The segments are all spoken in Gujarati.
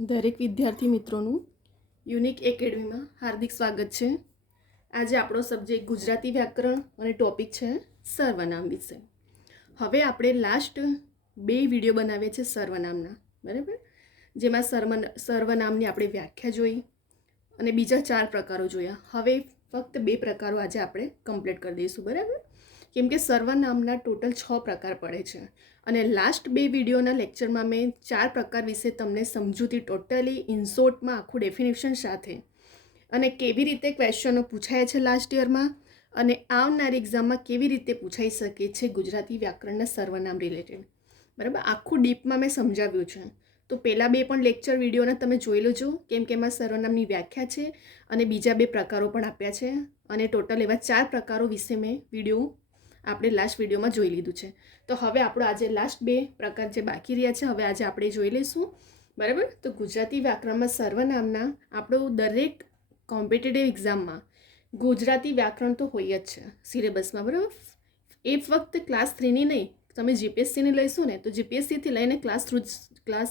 દરેક વિદ્યાર્થી મિત્રોનું યુનિક એકેડમીમાં હાર્દિક સ્વાગત છે. આજે આપણો સબ્જેક્ટ ગુજરાતી વ્યાકરણ અને ટોપિક છે સર્વનામ વિશે. હવે આપણે લાસ્ટ 2 વિડીયો બનાવ્યા છે સર્વનામના, બરાબર, જેમાં સર્વનામની આપણે વ્યાખ્યા જોઈ અને બીજા 4 પ્રકારો જોયા. હવે ફક્ત 2 પ્રકારો આજે આપણે કમ્પ્લીટ કરી દઈશું, બરાબર, કેમ કે સર્વનામના ટોટલ 6 પ્રકાર પડે છે અને લાસ્ટ 2 વિડીયોના લેક્ચરમાં મેં 4 પ્રકાર વિશે તમને સમજૂતી ટોટલી ઇનશોર્ટમાં આખું ડેફિનેશન સાથે અને કેવી રીતે ક્વેશ્ચનો પૂછાયા છે લાસ્ટ યરમાં અને આવનારી એક્ઝામમાં કેવી રીતે પૂછાઈ શકે છે ગુજરાતી વ્યાકરણના સર્વનામ રિલેટેડ, બરાબર, આખું ડીપમાં મેં સમજાવ્યું છે. તો પહેલાં 2 પણ લેક્ચર વિડીયોના તમે જોઈ લેજો, કેમ કે એમાં સર્વનામની વ્યાખ્યા છે અને બીજા 2 પ્રકારો પણ આપ્યા છે અને ટોટલ એવા 4 પ્રકારો વિશે મેં વિડીયો આપણે લાસ્ટ વિડીયોમાં જોઈ લીધું છે. તો હવે આપણો આજે લાસ્ટ 2 પ્રકાર જે બાકી રહ્યા છે હવે આજે આપણે જોઈ લઈશું, બરાબર. તો ગુજરાતી વ્યાકરણમાં સર્વનામના આપણું દરેક કોમ્પિટિટિવ એક્ઝામમાં ગુજરાતી વ્યાકરણ તો હોય જ છે સિલેબસમાં, બરાબર. એ ફક્ત ક્લાસ 3ની નહીં, તમે જીપીએસસીની લઈશું ને તો જીપીએસસીથી લઈને ક્લાસ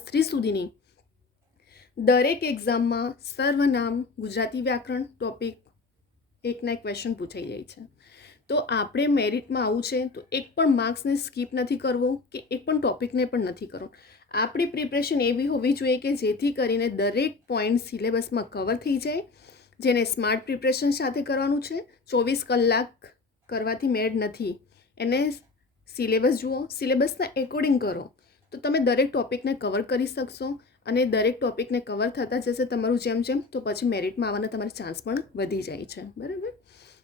3 સુધીની દરેક એક્ઝામમાં સર્વનામ ગુજરાતી વ્યાકરણ ટોપિક એકના એક ક્વેશ્ચન પૂછાઈ જાય છે. તો આપણે મેરિટમાં આવું છે તો એક પણ માર્ક્સને સ્કીપ નથી કરવો કે એક પણ ટોપિકને પણ નથી કરવો. આપણી પ્રિપરેશન એવી હોવી જોઈએ કે જેથી કરીને દરેક પોઈન્ટ સિલેબસમાં કવર થઈ જાય, જેને સ્માર્ટ પ્રિપરેશન સાથે કરવાનું છે. 24 કલાક કરવાથી મેળ નથી, એને સિલેબસ જુઓ, સિલેબસના એકોર્ડિંગ કરો તો તમે દરેક ટોપિકને કવર કરી શકશો અને દરેક ટોપિકને કવર થતાં જશે તમારું જેમ તો પછી મેરિટમાં આવવાના તમારા ચાન્સ પણ વધી જાય છે, બરાબર.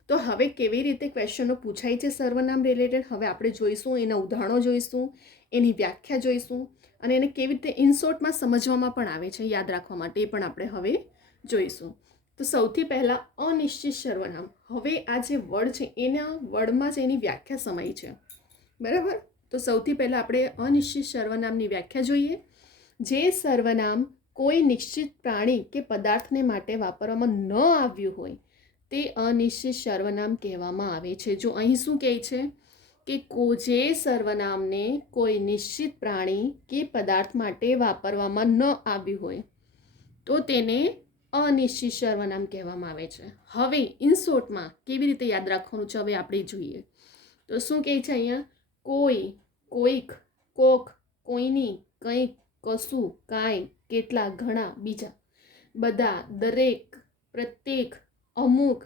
તો હવે કેવી રીતે ક્વેશ્ચનો પૂછાય છે સર્વનામ રિલેટેડ હવે આપણે જોઈશું, એના ઉદાહરણો જોઈશું, એની વ્યાખ્યા જોઈશું અને એને કેવી રીતે ઇનશોર્ટમાં સમજવામાં પણ આવે છે, યાદ રાખવા માટે એ પણ આપણે હવે જોઈશું. તો સૌથી પહેલાં અનિશ્ચિત સર્વનામ. હવે આ જે વર્ડ છે એના વર્ડમાં જ એની વ્યાખ્યા સમાઈ છે, બરાબર. તો સૌથી પહેલાં આપણે અનિશ્ચિત સર્વનામની વ્યાખ્યા જોઈએ. જે સર્વનામ કોઈ નિશ્ચિત પ્રાણી કે પદાર્થને માટે વાપરવામાં ન આવ્યું હોય તે અનિશ્ચિત સર્વનામ કહેવામાં આવે છે. જો અહીં શું કહે છે કે જે સર્વનામને કોઈ નિશ્ચિત પ્રાણી કે પદાર્થ માટે વાપરવામાં ન આવ્યું હોય તો તેને અનિશ્ચિત સર્વનામ કહેવામાં આવે છે. હવે ઇનશોર્ટમાં કેવી રીતે યાદ રાખવાનું છે હવે આપણે જોઈએ. તો શું કહે છે અહીંયા? કોઈ, કોઈક, કોક, કોઈની, કંઈક, કશું, કાંઈ, કેટલા, ઘણા, બીજા, બધા, દરેક, પ્રત્યેક, અમુક.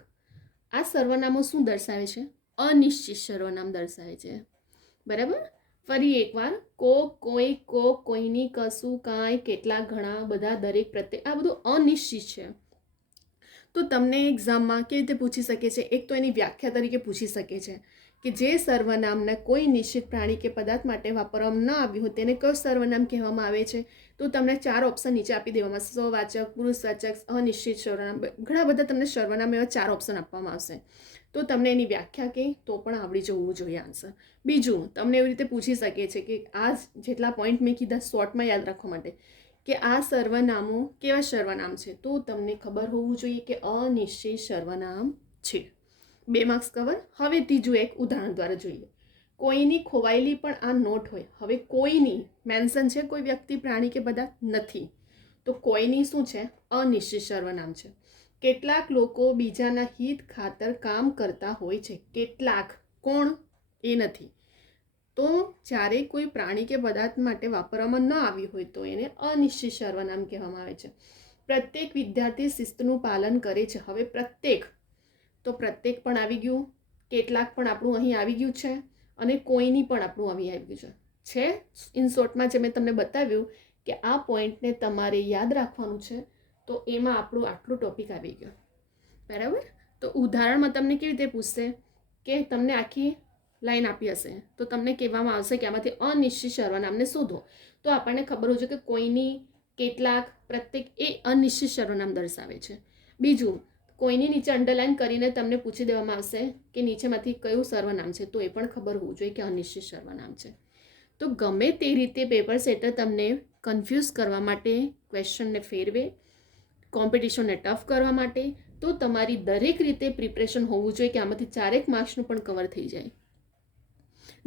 આ સર્વનામો શું દર્શાવે છે? અનિશ્ચિત સર્વનામ દર્શાવે છે, બરાબર. ફરી એકવાર, કોક, કોઈ, કોક, કોઈની, કશું, કાંઈ, કેટલા, ઘણા, બધા, દરેક, પ્રત્યેક, આ બધું અનિશ્ચિત છે. તો તમને એક્ઝામમાં કેવી રીતે પૂછી શકે છે? એક તો એની વ્યાખ્યા તરીકે પૂછી શકે છે કે જે સર્વનામને કોઈ નિશ્ચિત પ્રાણી કે પદાર્થ માટે વાપરવામાં ન આવ્યું હોય તેને કયું સર્વનામ કહેવામાં આવે છે? તો તમને 4 ઓપ્શન નીચે આપી દેવામાં આવશે: સવાચક, પુરુષવાચક, અનિશ્ચિત સર્વનામ. ઘણા બધા તમને સર્વનામ એવા 4 ઓપ્શન આપવામાં આવશે. તો તમને એની વ્યાખ્યા કે તો પણ આવડી જવું જોઈએ આન્સર. બીજું, તમને એવી રીતે પૂછી શકે છે કે આ જેટલા પોઈન્ટ મેં કીધા શોર્ટમાં યાદ રાખવા માટે કે આ સર્વનામો કેવા સર્વનામ છે, તો તમને ખબર હોવું જોઈએ કે અનિશ્ચિત સર્વનામ છે. 2 માર્ક્સ કવર. હવે ત્રીજું એક ઉદાહરણ દ્વારા જોઈએ. કોઈની ખોવાયેલી પણ આ નોટ હોય. હવે કોઈની મેન્શન છે, કોઈ વ્યક્તિ, પ્રાણી કે પદાર્થ નથી, તો કોઈની શું છે? અનિશ્ચિત સર્વનામ છે. કેટલાક લોકો બીજાના હિત ખાતર કામ કરતા હોય છે. કેટલાક, કોણ? એ નથી. તો જ્યારે કોઈ પ્રાણી કે પદાર્થ માટે વાપરવામાં ન આવ્યું હોય તો એને અનિશ્ચિત સર્વનામ કહેવામાં આવે છે. પ્રત્યેક વિદ્યાર્થી શિસ્તનું પાલન કરે છે. હવે પ્રત્યેક, તો પ્રત્યેક પણ આવી ગયું, કેટલાક પણ આપણું અહીં આવી ગયું છે અને કોઈની પણ આપણું અહીં આવી ગયું છે. ઇનશોર્ટમાં જે મેં તમને બતાવ્યું કે આ પોઈન્ટને તમારે યાદ રાખવાનું છે તો એમાં આપણું આટલું ટોપિક આવી ગયો, બરાબર. તો ઉદાહરણમાં તમને કેવી રીતે પૂછશે કે તમને આખી લાઈન આપી હશે તો તમને કહેવામાં આવશે કે આમાંથી અનિશ્ચિત સર્વનામને શોધો. તો આપણને ખબર હોય છે કે કોઈની, કેટલાક, પ્રત્યેક એ અનિશ્ચિત સર્વનામ દર્શાવે છે. બીજું, કોઈની નીચે અંડરલાઈન કરીને તમને પૂછી દેવામાં આવશે કે નીચેમાંથી કયું સર્વનામ છે, તો એ પણ ખબર હોવું જોઈએ કે અનિશ્ચિત સર્વનામ છે. તો ગમે તે રીતે પેપર સેટર તમને કન્ફ્યુઝ કરવા માટે, ક્વેશ્ચનને ફેરવે, કોમ્પિટિશનને ટફ કરવા માટે, તો તમારી દરેક રીતે પ્રિપરેશન હોવું જોઈએ કે આમાંથી 4 માર્ક્સનું પણ કવર થઈ જાય.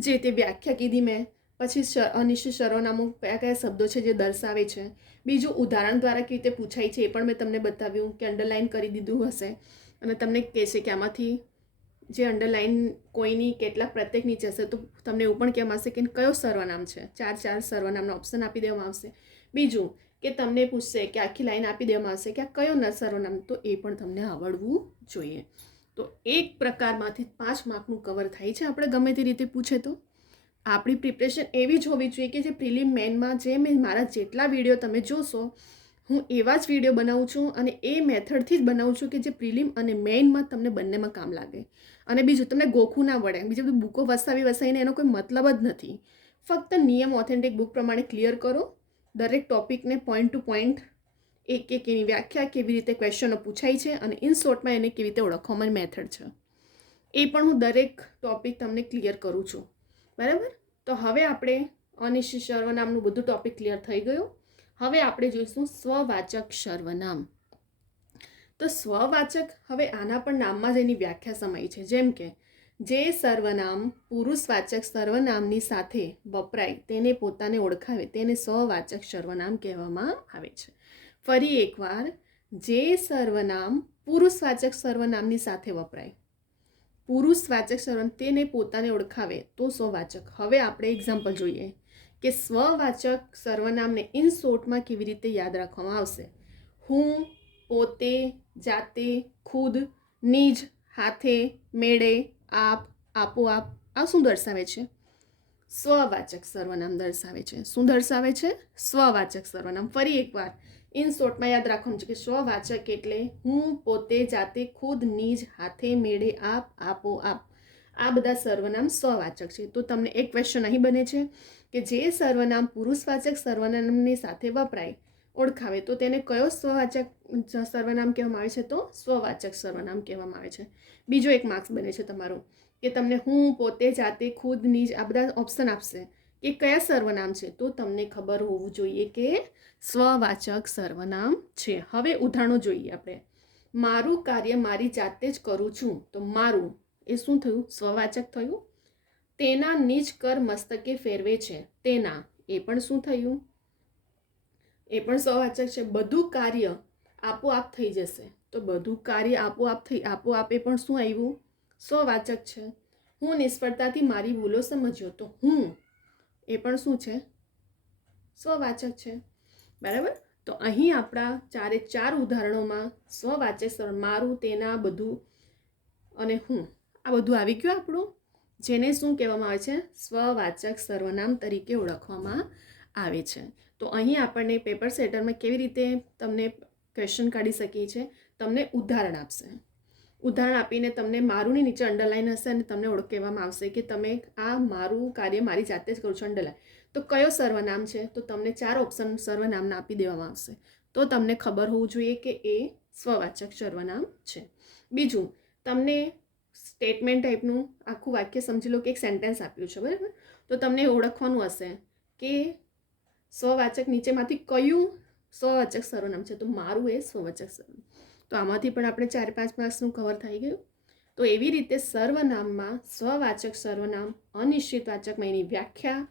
જે તે વ્યાખ્યા કીધી મેં, પછી અનિશ્ચિત સર્વનામો કયા કયા શબ્દો છે જે દર્શાવે છે. બીજું ઉદાહરણ દ્વારા કેવી રીતે પૂછાય છે એ પણ મેં તમને બતાવ્યું કે અંડરલાઇન કરી દીધું હશે અને તમને કહેશે કે આમાંથી જે અંડરલાઇન કોઈની કેટલાક પ્રત્યેક નીચે હશે તો તમને એવું પણ કહેવામાં આવશે કે કયો સર્વનામ છે. 4 સર્વનામના ઓપ્શન આપી દેવામાં આવશે. બીજું કે તમને પૂછશે કે આખી લાઈન આપી દેવામાં આવશે કે આ કયો સર્વનામ, તો એ પણ તમને આવડવું જોઈએ. તો એક પ્રકારમાંથી 5 માર્કનું કવર થાય છે આપણે ગમે તે રીતે પૂછે તો. આપણી પ્રિપરેશન એવી જ હોવી જોઈએ કે જે પ્રિલિમ મેનમાં જે મેં મારા જેટલા વિડીયો તમે જોશો હું એવા જ વિડીયો બનાવું છું અને એ મેથડથી જ બનાવું છું કે જે પ્રિલિમ અને મેઇનમાં તમને બંનેમાં કામ લાગે. અને બીજું તમને ગોખવું ના પડે. બીજું બધું બુકો વસાવીને એનો કોઈ મતલબ જ નથી. ફક્ત નિયમ ઓથેન્ટિક બુક પ્રમાણે ક્લિયર કરો. દરેક ટોપિકને પોઈન્ટ ટુ પોઈન્ટ એક એની વ્યાખ્યા, કેવી રીતે ક્વેશ્ચનો પૂછાય છે અને ઇન શોર્ટમાં એને કેવી રીતે ઓળખવામાં મેથડ છે એ પણ હું દરેક ટોપિક તમને ક્લિયર કરું છું. બરાબર. તો હવે આપણે અનિશ્ચિત સર્વનામનું બધું ટોપિક ક્લિયર થઈ ગયું. હવે આપણે જોઈશું સ્વવાચક સર્વનામ. તો સ્વવાચક, હવે આના પણ નામમાં જ એની વ્યાખ્યા સમાઈ છે. જેમ કે જે સર્વનામ પુરુષવાચક સર્વનામની સાથે વપરાય તેને પોતાને ઓળખાવે તેને સ્વવાચક સર્વનામ કહેવામાં આવે છે. ફરી એકવાર, જે સર્વનામ પુરુષવાચક સર્વનામની સાથે વપરાય, પુરુષવાચક સર્વનામ તેને પોતાને ઓળખાવે તો સ્વવાચક. હવે આપણે એક્ઝામ્પલ જોઈએ કે સ્વવાચક સર્વનામને ઇન શોર્ટમાં કેવી રીતે યાદ રાખવામાં આવશે. હું, પોતે, જાતે, ખુદ, નિજ, હાથે, મેળે, આપ, આપોઆપ, આ શું દર્શાવે છે? સ્વવાચક સર્વનામ દર્શાવે છે. શું દર્શાવે છે? સ્વવાચક સર્વનામ. ફરી એકવાર ઇન શોર્ટમાં યાદ રાખવાનું છે કે સ્વવાચક એટલે હું, પોતે, જાતે, ખુદ, નિજ, હાથે, મેળે, આપ, આપો, આપ, આ બધા સર્વનામ સ્વવાચક છે. તો તમને એક ક્વેશ્ચન અહીં બને છે કે જે સર્વનામ પુરુષવાચક સર્વનામની સાથે વપરાય ઓળખાવે તો તેને કયો સ્વવાચક સર્વનામ કહેવામાં આવે છે? તો સ્વવાચક સર્વનામ કહેવામાં આવે છે. બીજો એક માર્ક્સ બને છે તમારો કે તમને હું, પોતે, જાતે, ખુદ, નિજ આ બધા ઓપ્શન આપશે કે કયા સર્વનામ છે, તો તમને ખબર હોવું જોઈએ કે સ્વવાચક સર્વનામ છે. હવે ઉદાહરણો જોઈએ આપણે. મારું કાર્ય મારી જાતે જ કરું છું. તો મારું એ શું થયું? સ્વવાચક થયું. તેના નિજ કર મસ્તકે ફેરવે છે. તેના એ પણ શું થયું? એ પણ સ્વવાચક છે. બધું કાર્ય આપોઆપ થઈ જશે. તો બધું કાર્ય આપોઆપ એ પણ શું આવ્યું? સ્વવાચક છે. હું નિષ્ફળતાથી મારી ભૂલો સમજ્યો. તો હું એ પણ શું છે? સ્વવાચક છે. બરાબર. તો અહીં આપણા 4 ઉદાહરણોમાં સ્વવાચક મારું, તેના, બધું અને હું આ બધું આવી ગયું આપણું, જેને શું કહેવામાં આવે છે? સ્વવાચક સર્વનામ તરીકે ઓળખવામાં આવે છે. તો અહીં આપણને પેપર સેટરમાં કેવી રીતે તમને ક્વેશ્ચન કાઢી શકીએ છીએ, તમને ઉદાહરણ આપશે. ઉદાહરણ આપીને તમને મારુંની નીચે અંડરલાઈન હશે અને તમને કહેવામાં આવશે કે તમે આ મારું કાર્ય મારી જાતે જ કરું છું અંડરલાઈન. તો કયો સર્વનામ છે? તો તમને 4 ઓપ્શન સર્વનામના આપી દેવામાં આવશે. તો તમને ખબર હોવું જોઈએ કે એ સ્વવાચક સર્વનામ છે. બીજું, તમને સ્ટેટમેન્ટ ટાઈપનું આખું વાક્ય સમજી લો કે એક સેન્ટેન્સ આપ્યું છે. બરાબર. તો તમને ઓળખવાનું હશે કે સ્વવાચક નીચેમાંથી કયું સ્વવાચક સર્વનામ છે. તો મારું એ સ્વવાચક સર્વનામ. તો આમાંથી પણ આપણે 4-5 માર્ક્સનું કવર થઈ ગયું. તો એવી રીતે સર્વનામમાં સ્વવાચક સર્વનામ, અનિશ્ચિતવાચકમાં એની વ્યાખ્યા,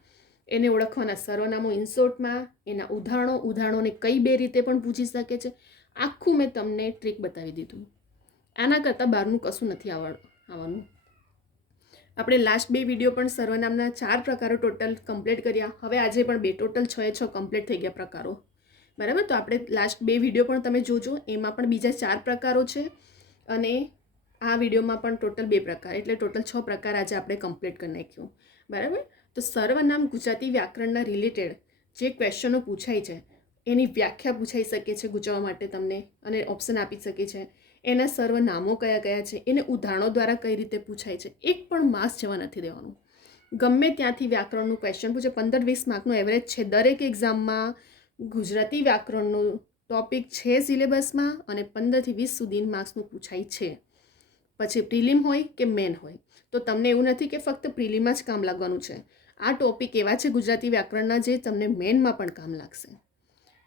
એને ઓળખવાના સર્વનામો ઇનશોર્ટમાં, એના ઉદાહરણોને કઈ 2 રીતે પણ પૂછી શકે છે, આખું મેં તમને ટ્રીક બતાવી દીધું. આના કરતાં બહારનું કશું નથી આવવાનું. આપણે લાસ્ટ 2 વિડીયો પણ સર્વનામના 4 પ્રકારો ટોટલ કમ્પ્લીટ કર્યા. હવે આજે પણ 2 ટોટલ 6 કમ્પ્લીટ થઈ ગયા પ્રકારો. બરાબર. તો આપણે લાસ્ટ 2 વિડીયો પણ તમે જોજો. એમાં પણ બીજા 4 પ્રકારો છે અને આ વિડીયોમાં પણ ટોટલ 2 પ્રકાર, એટલે ટોટલ 6 પ્રકાર આજે આપણે કમ્પ્લીટ કરી નાખ્યું. બરાબર. તો સર્વનામ ગુજરાતી વ્યાકરણના રિલેટેડ જે ક્વેશ્ચનો પૂછાય છે એની વ્યાખ્યા પૂછાઈ શકે છે ગુજવવા માટે તમને, અને ઓપ્શન આપી શકે છે. એના સર્વનામો કયા કયા છે, એને ઉદાહરણો દ્વારા કઈ રીતે પૂછાય છે. એક પણ માર્ક્સ જવા નથી દેવાનું. ગમે ત્યાંથી વ્યાકરણનું ક્વેશ્ચન પૂછે. 15-20 માર્કનું એવરેજ છે દરેક એક્ઝામમાં. ગુજરાતી વ્યાકરણનું ટોપિક છે સિલેબસમાં અને 15-20 સુધી માર્ક્સનું પૂછાય છે. પછી પ્રિલિમ હોય કે મેન હોય. તો તમને એવું નથી કે ફક્ત પ્રિલિમમાં જ કામ લાગવાનું છે. આ ટોપિક એવા છે ગુજરાતી વ્યાકરણના જે તમને મેનમાં પણ કામ લાગશે.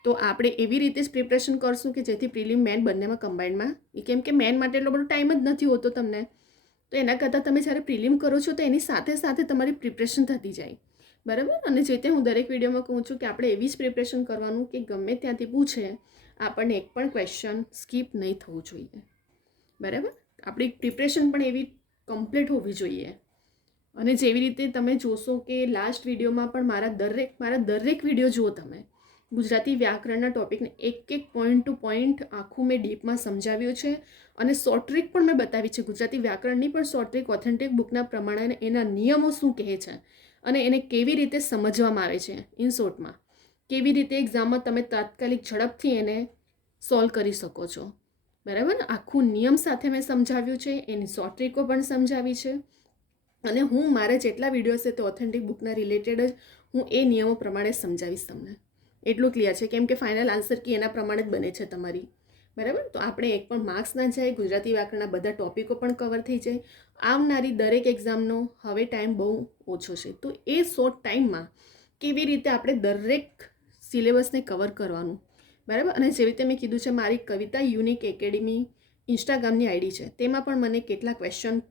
તો આપણે એવી રીતે જ પ્રિપરેશન કરશું કે જેથી પ્રિલિમ મેન બંનેમાં કમ્બાઇન્ડમાં, કેમ કે મેન માટે એટલો બધો ટાઈમ જ નથી હોતો તમને. તો એના કરતાં તમે જ્યારે પ્રિલિમ કરો છો તો એની સાથે સાથે તમારી પ્રિપરેશન થતી જાય. બરાબર. અને જે તે હું દરેક વિડીયોમાં કહું છું કે આપણે એવી જ પ્રિપરેશન કરવાનું કે ગમે ત્યાંથી પૂછે આપણને એક પણ ક્વેશ્ચન સ્કીપ નહીં થવું જોઈએ. બરાબર. આપણી પ્રિપરેશન પણ એવી કમ્પ્લીટ હોવી જોઈએ. અને જેવી રીતે તમે જોશો કે લાસ્ટ વિડીયોમાં પણ મારા દરેક વિડીયો જુઓ તમે, ગુજરાતી વ્યાકરણના ટોપિકને એક પોઈન્ટ ટુ પોઈન્ટ આખું મેં ડીપમાં સમજાવ્યું છે. અને શોર્ટ ટ્રીક પણ મેં બતાવી છે, ગુજરાતી વ્યાકરણની પણ શોર્ટ ટ્રીક ઓથેન્ટિક બુકના પ્રમાણે એના નિયમો શું કહે છે અને એને કેવી રીતે સમજવામાં આવે છે ઇન શોર્ટમાં, કેવી રીતે એક્ઝામમાં તમે તાત્કાલિક ઝડપથી એને સોલ્વ કરી શકો છો. બરાબર. આખું નિયમ સાથે મેં સમજાવ્યું છે, એની શોર્ટ ટ્રીકો પણ સમજાવી છે. અને હું મારા જેટલા વિડીયો છે તે ઓથેન્ટિક બુકના રિલેટેડ જ હું એ નિયમો પ્રમાણે સમજાવીશ તમને. એટલું ક્લિયર છે, કેમ કે ફાઇનલ આન્સર કી એના પ્રમાણે જ બને છે તમારી. બરાબર. તો આપણે એક પણ માર્ક્સ ના જાય, ગુજરાતી વ્યાકરણના બધા ટોપિકો પણ કવર થઈ જાય. આવનારી દરેક એક્ઝામનો હવે ટાઈમ બહુ ઓછો છે, તો એ શોર્ટ ટાઈમમાં કેવી રીતે આપણે દરેક સિલેબસને કવર કરવાનું. બરાબર. અને જેવી રીતે મેં કીધું છે, મારી કવિતા યુનિક એકેડમી ઇન્સ્ટાગ્રામની આઈડી છે, તેમાં પણ મને કેટલા ક્વેશ્ચન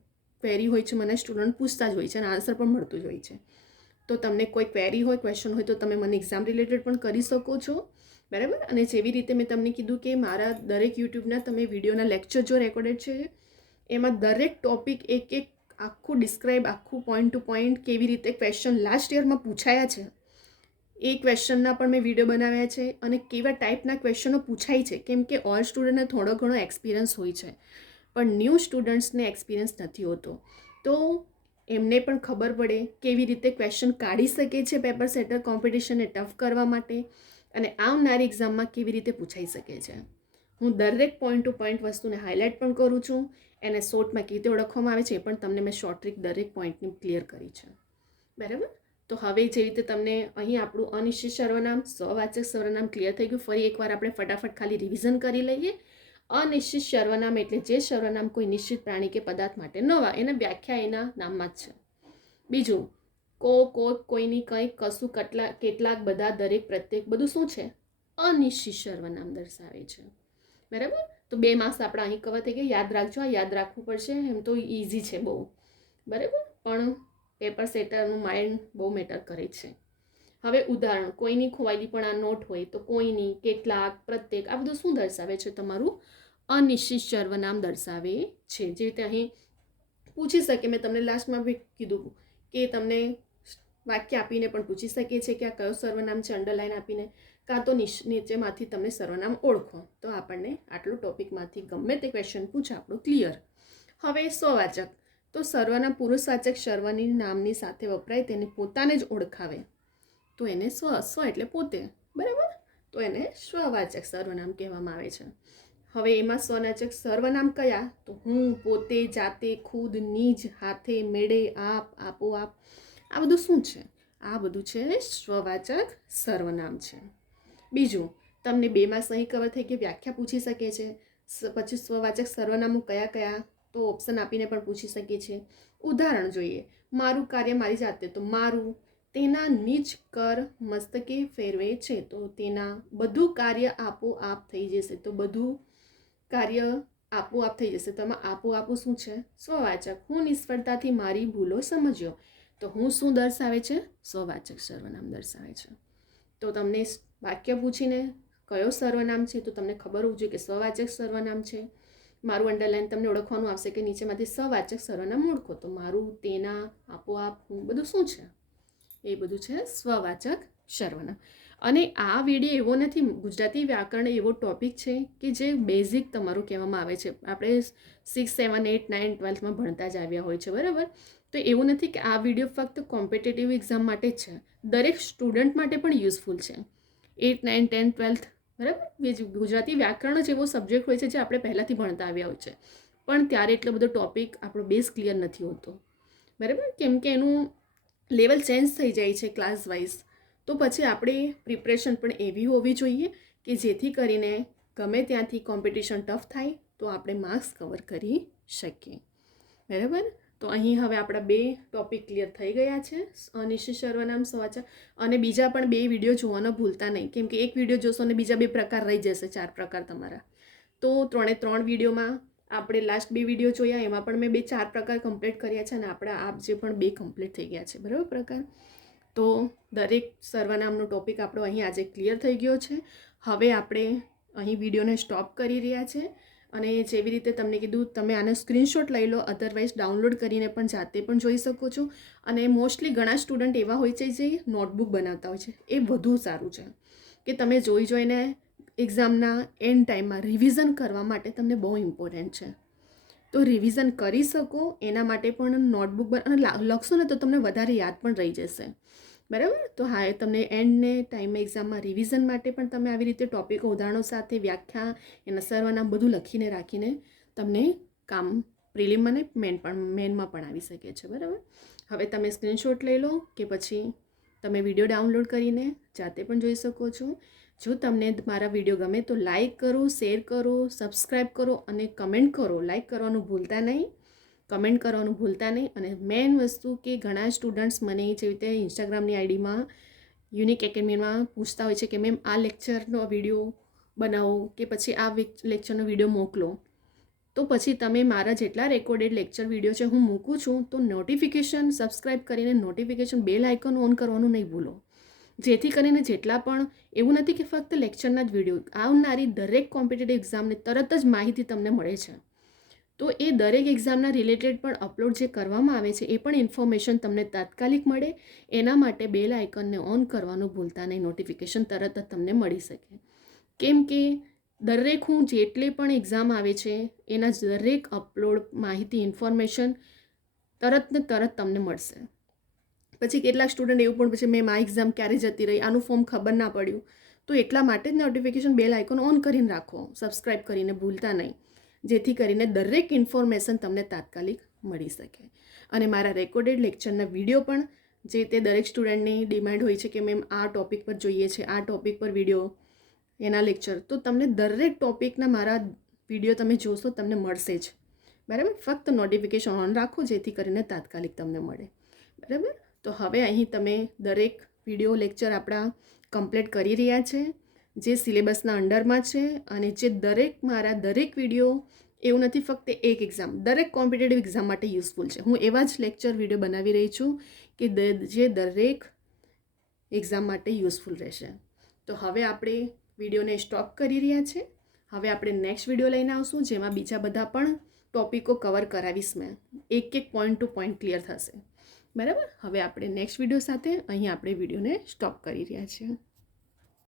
ક્વેરી હોય છે, મને સ્ટુડન્ટ પૂછતા જ હોય છે અને આન્સર પણ મળતું જ હોય છે. તો તમને કોઈ ક્વેરી હોય, ક્વેશ્ચન હોય તો તમે મને એક્ઝામ રિલેટેડ પણ કરી શકો છો. બરાબર. અને જેવી રીતે મેં તમને કીધું કે મારા દરેક યુટ્યુબના તમે વિડીયોના લેક્ચર જો રેકોર્ડેડ છે, એમાં દરેક ટોપિક એક આખું ડિસ્ક્રાઇબ, આખું પોઈન્ટ ટુ પોઈન્ટ કેવી રીતે ક્વેશ્ચન લાસ્ટ યરમાં પૂછાયા છે એ ક્વેશ્ચનના પણ મેં વિડીયો બનાવ્યા છે. અને કેવા ટાઈપના ક્વેશ્ચનો પૂછાય છે, કેમ કે ઓલ સ્ટુડન્ટને થોડો ઘણો એક્સપિરિયન્સ હોય છે પણ ન્યૂ સ્ટુડન્ટ્સને એક્સપિરિયન્સ નથી હોતો. તો એમને પણ ખબર પડે કેવી રીતે ક્વેશ્ચન કાઢી શકે છે પેપર સેટર કોમ્પિટિશનને ટફ કરવા માટે, અને આવનારી એક્ઝામમાં કેવી રીતે પૂછાઈ શકે છે. હું દરેક પોઈન્ટ ટુ પોઈન્ટ વસ્તુને હાઇલાઇટ પણ કરું છું. એને શોર્ટમાં કેવી રીતે ઓળખવામાં આવે છે એ પણ તમને મેં શોર્ટ ટ્રીક દરેક પોઈન્ટની ક્લિયર કરી છે. બરાબર. તો હવે જે રીતે તમને અહીં આપણું અનિશ્ચિત સર્વનામ, સ્વવાચક સર્વનામ ક્લિયર થઈ ગયું. ફરી એકવાર આપણે ફટાફટ ખાલી રિવિઝન કરી લઈએ. અનિશ્ચિત સર્વનામ એટલે જે સર્વનામ કોઈ નિશ્ચિત પ્રાણી કે પદાર્થ માટે નવા, એના વ્યાખ્યા એના નામમાં જ છે. બીજું, કોઈની, કંઈક, કશું, કેટલાક, બધા, દરેક, પ્રત્યેક, બધું શું છે? અનિશ્ચિત સર્વનામ દર્શાવે છે. બરાબર. તો 2 માર્ક્સ આપણા અહીં કવર થઈ ગયા. યાદ રાખજો, આ યાદ રાખવું પડશે. એમ તો ઇઝી છે બહુ. બરાબર. પણ પેપર સેટરનું માઇન્ડ બહુ મેટર કરે છે. હવે ઉદાહરણ, કોઈની ખોવાયેલી પણ આ નોટ હોય તો કોઈની, કેટલાક, પ્રત્યેક, આ બધું શું દર્શાવે છે? તમારું અનિશ્ચિત સર્વનામ દર્શાવે છે. જે રીતે અહીં પૂછી શકે, મેં તમને લાસ્ટમાં બી કીધું કે તમને વાક્ય આપીને પણ પૂછી શકે છે કે આ કયો સર્વનામ છે, અંડરલાઈન આપીને, કાં તો નીચેમાંથી તમે સર્વનામ ઓળખો. તો આપણને આટલું ટોપિકમાંથી ગમે તે ક્વેશ્ચન પૂછે આપણું ક્લિયર. હવે સ્વવાચક, તો સર્વનામ પુરુષવાચક સર્વની નામની સાથે વપરાય, તેને પોતાને જ ઓળખાવે તો એને સ્વ એટલે પોતે. બરાબર. તો એને સ્વવાચક સર્વનામ કહેવામાં આવે છે. હવે એમાં સ્વવાચક સર્વનામ કયા? તો હું, પોતે, જાતે, ખુદ, નિજ, હાથે, મેળે, આપ, આપોઆપ, આ બધું શું છે? આ બધું છે સ્વવાચક સર્વનામ છે. બીજું, તમને 2 માર્ક્સ અહીં કવર થઈ કે વ્યાખ્યા પૂછી શકે છે. પછી સ્વવાચક સર્વનામો કયા કયા, તો ઓપ્શન આપીને પણ પૂછી શકે છે. ઉદાહરણ જોઈએ, મારું કાર્ય મારી જાતે, તો મારું, તેના નિજ કર મસ્તકે ફેરવે છે, તો તેના, બધું કાર્ય આપોઆપ થઈ જશે, તો બધું કાર્ય આપોઆપ થઈ જશે. તો આમાં આપોઆપ શું છે? સ્વવાચક. હું નિષ્ફળતાથી મારી ભૂલો સમજ્યો, તો હું શું દર્શાવે છે? સ્વવાચક સર્વનામ દર્શાવે છે. તો તમને વાક્ય પૂછીને કયો સર્વનામ છે તો તમને ખબર હોવું જોઈએ કે સ્વવાચક સર્વનામ છે. મારું અંડરલાઈન તમને ઓળખવાનું આવશે કે નીચેમાંથી સ્વવાચક સર્વનામ ઓળખો, તો મારું, તેના, આપોઆપ, હું, બધું શું છે? એ બધું છે સ્વવાચક સર્વનામ. અને આ વિડીયો એવો નથી, ગુજરાતી વ્યાકરણ એવો ટોપિક છે કે જે બેઝિક તમારું કહેવામાં આવે છે. આપણે 6, 7, 8, 9, 12માં ભણતા જ આવ્યા હોય છે. બરાબર. તો એવું નથી કે આ વિડીયો ફક્ત કોમ્પિટેટિવ એક્ઝામ માટે જ છે, દરેક સ્ટુડન્ટ માટે પણ યુઝફુલ છે. 8, 9, 10, 12. બરાબર. ગુજરાતી વ્યાકરણ જ એવો સબ્જેક્ટ હોય છે જે આપણે પહેલાંથી ભણતા આવ્યા હોય છે, પણ ત્યારે એટલો બધો ટોપિક આપણો બેઝ ક્લિયર નથી હોતો. બરાબર. કેમ કે એનું લેવલ ચેન્જ થઈ જાય છે ક્લાસ વાઇઝ. તો પછી આપણે પ્રિપરેશન પણ એવી હોવી જોઈએ કે જેથી કરીને ગમે ત્યાંથી કોમ્પિટિશન ટફ થાય તો આપણે માર્ક્સ કવર કરી શકીએ. બરાબર. તો અહીં હવે આપણા 2 ટોપિક ક્લિયર થઈ ગયા છે, અનિશ્ચિત સર્વનામ, સ્વવાચક. અને બીજા પણ 2 વિડીયો જોવાનો ભૂલતા નહીં, કેમ કે એક વિડીયો જોશો અને બીજા 2 પ્રકાર રહી જશે, 4 પ્રકાર તમારા. તો 3 વિડીયોમાં આપણે લાસ્ટ 2 વિડીયો જોયા, એમાં પણ મેં 4 પ્રકાર કમ્પ્લીટ કર્યા છે અને આપણા આપ જે પણ 2 કમ્પ્લીટ થઈ ગયા છે. બરાબર પ્રકાર. તો દરેક સર્વનામનો ટૉપિક આપણો અહીં આજે ક્લિયર થઈ ગયો છે. હવે આપણે અહીં વિડીયોને સ્ટોપ કરી રહ્યા છે અને જેવી રીતે તમને કીધું તમે આનો સ્ક્રીનશોટ લઈ લો, અધરવાઇઝ ડાઉનલોડ કરીને પણ જાતે પણ જોઈ શકો છો. અને મોસ્ટલી ઘણા સ્ટુડન્ટ એવા હોય છે જે નોટબુક બનાવતા હોય છે, એ વધુ સારું છે કે તમે જોઈને એક્ઝામના એન્ડ ટાઈમમાં રિવિઝન કરવા માટે તમને બહુ ઇમ્પોર્ટન્ટ છે. તો રિવિઝન કરી શકો એના માટે પણ નોટબુક લખશો ને તો તમને વધારે યાદ પણ રહી જશે, બરાબર. તો હા, તમને એન્ડને ટાઈમે એક્ઝામમાં રિવિઝન માટે પણ તમે આવી રીતે ટોપિકો ઉદાહરણો સાથે વ્યાખ્યા એના સર્વનામ બધું લખીને રાખીને તમને કામ પ્રિલિમ અને મેનમાં પણ આવી શકે છે, બરાબર. હવે તમે સ્ક્રીનશોટ લઈ લો કે પછી તમે વિડીયો ડાઉનલોડ કરીને જાતે પણ જોઈ શકો છો. જો તમને મારા વિડીયો ગમે તો લાઈક કરો, શેર કરો, સબસ્ક્રાઈબ કરો અને કમેન્ટ કરો. લાઈક કરવાનું ભૂલતા નહીં, કમેન્ટ કરવાનું ભૂલતા નહીં. અને મેઇન વસ્તુ કે ઘણા સ્ટુડન્ટ્સ મને જેવી રીતે ઇન્સ્ટાગ્રામની આઈડીમાં યુનિક એકેડમીમાં પૂછતા હોય છે કે મેમ આ લેક્ચરનો વિડીયો બનાવો કે પછી આ લેક્ચરનો વિડીયો મોકલો. તો પછી તમે મારા જેટલા રેકોર્ડેડ લેક્ચર વિડીયો છે હું મૂકું છું તો નોટિફિકેશન સબસ્ક્રાઈબ કરીને નોટિફિકેશન બેલ આઇકન ઓન કરવાનું નહીં ભૂલો, જેથી કરીને જેટલા પણ, એવું નથી કે ફક્ત લેક્ચરના જ વિડીયો, આવનારી દરેક કોમ્પિટિટિવ એક્ઝામને તરત જ માહિતી તમને મળે છે. તો એ દરેક એક્ઝામના રિલેટેડ પણ અપલોડ જે કરવામાં આવે છે એ પણ ઇન્ફોર્મેશન તમને તાત્કાલિક મળે. એના માટે બેલ આઇકનને ઓન કરવાનું ભૂલતા નહીં, નોટિફિકેશન તરત જ તમને મળી શકે. કેમ કે દરેક હું જેટલી પણ એક્ઝામ આવે છે એના દરેક અપલોડ માહિતી ઇન્ફોર્મેશન તરત ને તરત તમને મળશે. પછી કેટલાક સ્ટુડન્ટ એવું પણ પૂછે મેમ આ એક્ઝામ ક્યારે જતી રહી, આનું ફોર્મ ખબર ના પડ્યું. તો એટલા માટે જ નોટિફિકેશન બેલ આઇકોન ઓન કરીને રાખો, સબસ્ક્રાઈબ કરીને ભૂલતા નહીં, જેથી કરીને દરેક ઇન્ફોર્મેશન તમને તાત્કાલિક મળી શકે. અને મારા રેકોર્ડેડ લેક્ચરના વિડીયો પણ જે તે દરેક સ્ટુડન્ટની ડિમાન્ડ હોય છે કે મેમ આ ટૉપિક પર જોઈએ છે, આ ટૉપિક પર વિડીયો એના લેક્ચર, તો તમને દરેક ટૉપિકના મારા વિડીયો તમે જોશો તમને મળશે જ, બરાબર. ફક્ત નોટિફિકેશન ઓન રાખો જેથી કરીને તાત્કાલિક તમને મળે, બરાબર. તો હવે અહીં તમે દરેક વિડીયો લેક્ચર આપણા કમ્પ્લીટ કરી રહ્યા છે જે સિલેબસના અંડરમાં છે. અને જે મારા દરેક વિડીયો એવું નથી ફક્ત એક એક્ઝામ, દરેક કોમ્પિટિટિવ એક્ઝામ માટે યુઝફુલ છે. હું એવા જ લેક્ચર વિડીયો બનાવી રહી છું કે જે દરેક એક્ઝામ માટે યુઝફુલ રહેશે. તો હવે આપણે વિડીયોને સ્ટોપ કરી રહ્યા છે. હવે આપણે નેક્સ્ટ વિડીયો લઈને આવશું જેમાં બીજા બધા પણ ટોપિકો કવર કરાવીશ મેં, એક પોઈન્ટ ટુ પોઈન્ટ ક્લિયર થશે, બરાબર. હવે આપણે નેક્સ્ટ વિડીયો સાથે અહીં આપણે વિડીયોને સ્ટોપ કરી રહ્યા છીએ.